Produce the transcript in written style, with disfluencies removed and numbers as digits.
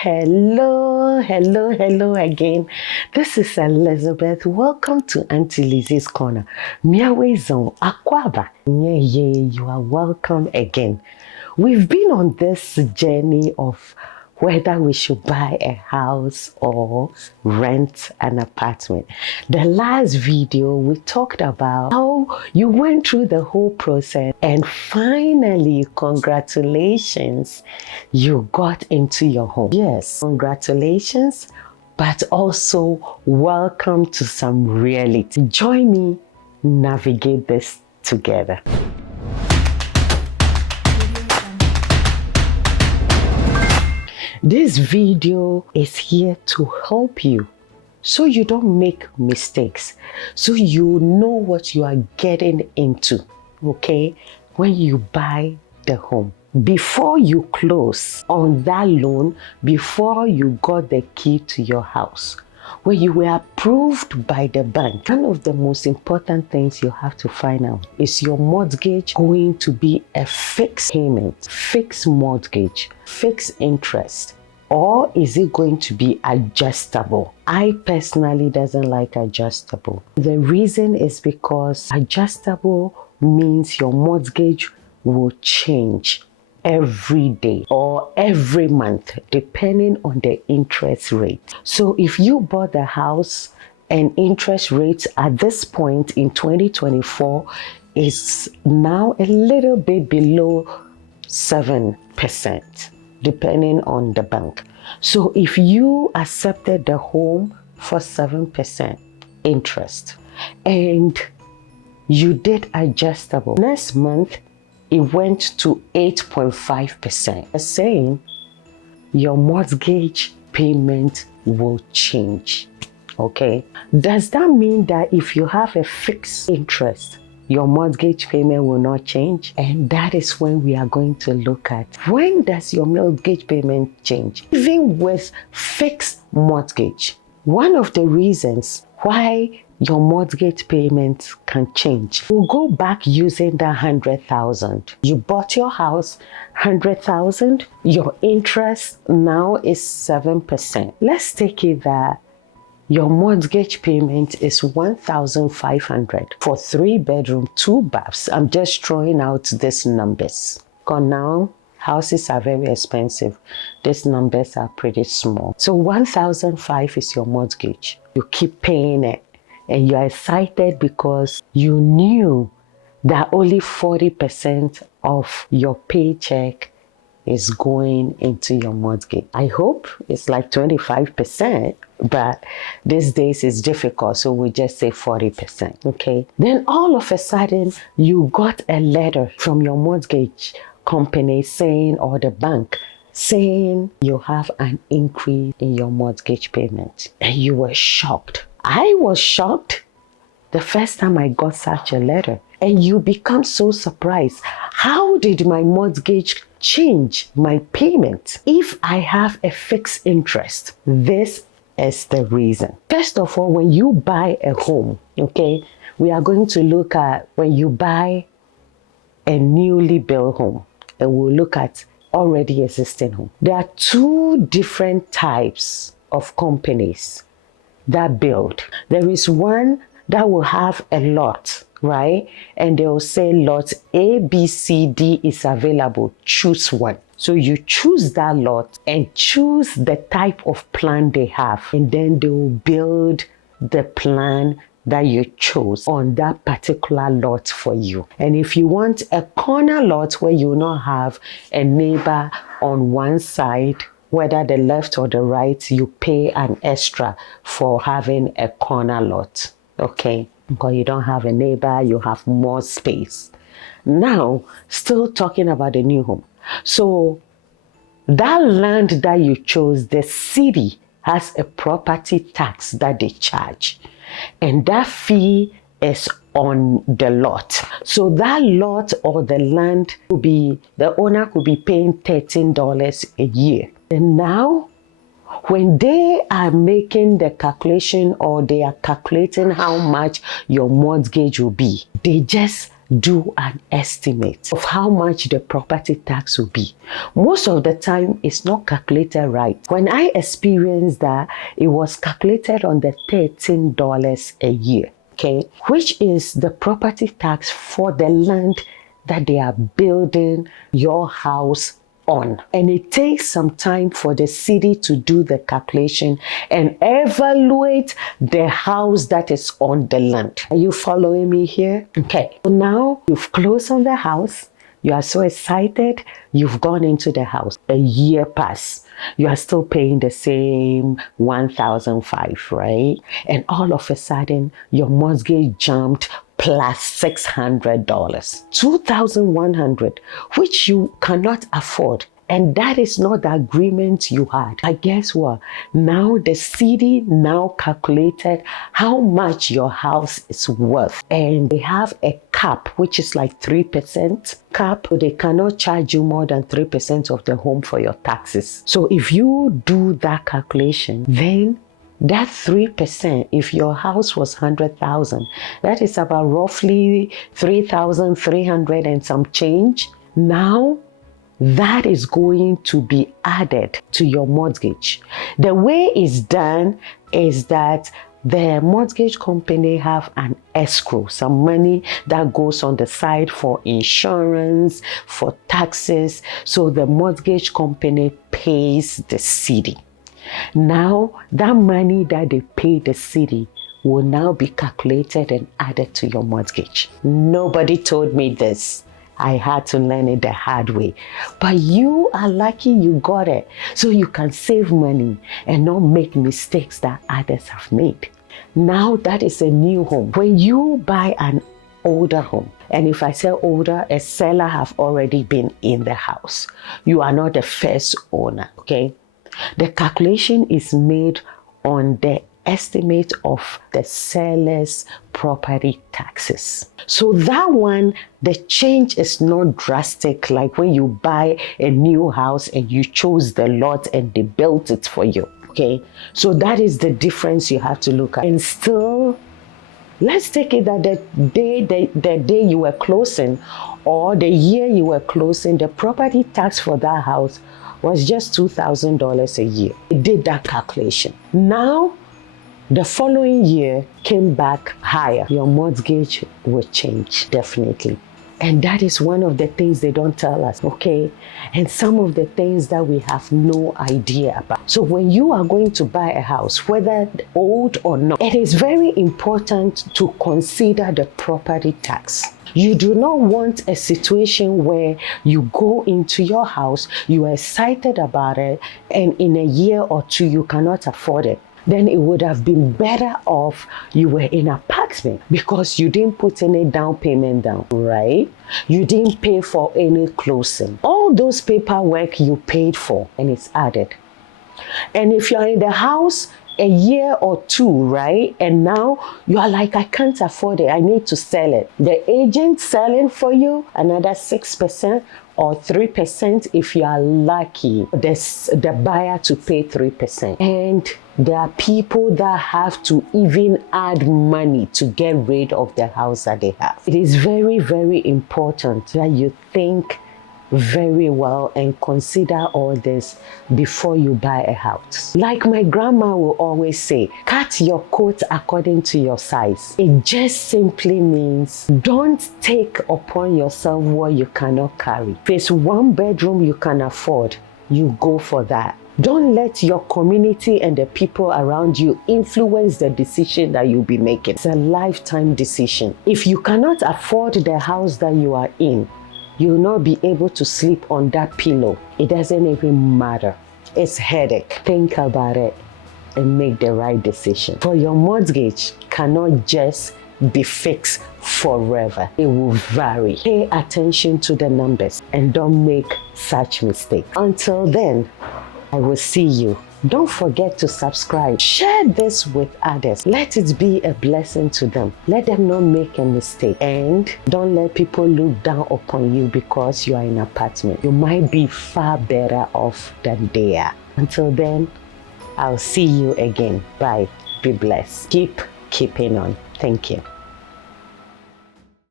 Hello again. This is Elizabeth. Welcome to Auntie Lizzie's Corner. Miawe Zone, Akwaba. Yeah, you are welcome again. We've been on this journey of whether we should buy a house or rent an apartment. The last video, we talked about how you went through the whole process and finally, congratulations, you got into your home. Yes, congratulations, but also welcome to some reality. Join me navigate this together. This video is here to help you so you don't make mistakes, so you know what you are getting into, okay, when you buy the home. Before you close on that loan, before you got the key to your house, when you were approved by the bank, one of the most important things you have to find out is your mortgage going to be a fixed payment, fixed mortgage, fixed interest, or is it going to be adjustable? I personally doesn't like adjustable. The reason is because adjustable means your mortgage will change every day or every month depending on the interest rate. So if you bought the house and interest rates at this point in 2024 is now a little bit below 7%, depending on the bank. So if you accepted the home for 7% interest and you did adjustable, next month it went to 8.5%, saying your mortgage payment will change. Okay, does that mean that if you have a fixed interest, your mortgage payment will not change? And that is when we are going to look at, when does your mortgage payment change? Even with fixed mortgage, one of the reasons why your mortgage payment can change. We'll go back using the 100,000. You bought your house, 100,000. Your interest now is 7%. Let's take it that your mortgage payment is 1,500 for 3-bedroom, 2 baths. I'm just throwing out these numbers. Because now houses are very expensive. These numbers are pretty small. So 1,500 is your mortgage. You keep paying it. And you are excited because you knew that only 40% of your paycheck is going into your mortgage. I hope it's like 25%, but these days it's difficult, so we just say 40%, okay? Then all of a sudden, you got a letter from your mortgage company saying, or the bank, saying you have an increase in your mortgage payment. And you were shocked. I was shocked the first time I got such a letter. And you become so surprised. How did my mortgage change my payment if I have a fixed interest? This is the reason. First of all, when you buy a home, okay, we are going to look at when you buy a newly built home, and we'll look at already existing home. There are 2 different types of companies that build. There is one that will have a lot, right? And they will say lot A, B, C, D is available. Choose one. So you choose that lot and choose the type of plan they have. And then they will build the plan that you chose on that particular lot for you. And if you want a corner lot where you will not have a neighbor on one side, whether the left or the right, you pay an extra for having a corner lot, okay? Because you don't have a neighbor, you have more space. Now, still talking about the new home. So that land that you chose, the city has a property tax that they charge. And that fee is on the lot. So that lot or the land could be, the owner could be paying $13 a year. And now, when they are making the calculation or they are calculating how much your mortgage will be, they just do an estimate of how much the property tax will be. Most of the time, it's not calculated right. When I experienced that, it was calculated on the $13 a year, okay, which is the property tax for the land that they are building your house on. And it takes some time for the city to do the calculation and evaluate the house that is on the land. Are you following me here? Okay. So now you've closed on the house. You are so excited. You've gone into the house. A year passed. You are still paying the same $1,500, right? And all of a sudden, your mortgage jumped plus $600, $2,100, which you cannot afford. And that is not the agreement you had. But guess what? Now the city now calculated how much your house is worth. And they have a cap, which is like 3% cap. So they cannot charge you more than 3% of the home for your taxes. So if you do that calculation, then that 3%, if your house was 100,000, that is about roughly 3,300 and some change. Now, that is going to be added to your mortgage. The way it's done is that the mortgage company have an escrow, some money that goes on the side for insurance, for taxes. So the mortgage company pays the city. Now, that money that they pay the city will now be calculated and added to your mortgage. Nobody told me this. I had to learn it the hard way. But you are lucky you got it, so you can save money and not make mistakes that others have made. Now that is a new home. When you buy an older home, and if I say older, a seller have already been in the house. You are not the first owner, okay? The calculation is made on the estimate of the seller's property taxes. So that one, the change is not drastic like when you buy a new house and you chose the lot and they built it for you, okay? So that is the difference you have to look at. And still, let's take it that the day you were closing or the year you were closing, the property tax for that house was just $2,000 a year. It did that calculation. Now, the following year came back higher. Your mortgage will change, definitely. And that is one of the things they don't tell us, okay? And some of the things that we have no idea about. So when you are going to buy a house, whether old or not, it is very important to consider the property tax. You do not want a situation where you go into your house, you are excited about it, and in a year or two, you cannot afford it. Then it would have been better off you were in an apartment because you didn't put any down payment down, right? You didn't pay for any closing. All those paperwork you paid for and it's added. And if you're in the house a year or two, right? And now you are like, I can't afford it. I need to sell it. The agent selling for you another 6% or 3% if you are lucky. The buyer to pay 3%. And there are people that have to even add money to get rid of the house that they have. It is very, very important that you think very well and consider all this before you buy a house. Like my grandma will always say, cut your coat according to your size. It just simply means don't take upon yourself what you cannot carry. If it's one bedroom you can afford, you go for that. Don't let your community and the people around you influence the decision that you'll be making. It's a lifetime decision. If you cannot afford the house that you are in, you will not be able to sleep on that pillow. It doesn't even matter. It's headache. Think about it and make the right decision. For your mortgage cannot just be fixed forever. It will vary. Pay attention to the numbers and don't make such mistakes. Until then, I will see you. Don't forget to subscribe. Share this with others. Let it be a blessing to them. Let them not make a mistake. And don't let people look down upon you because you are in an apartment. You might be far better off than they are. Until then, I'll see you again. Bye. Be blessed. Keep keeping on. Thank you.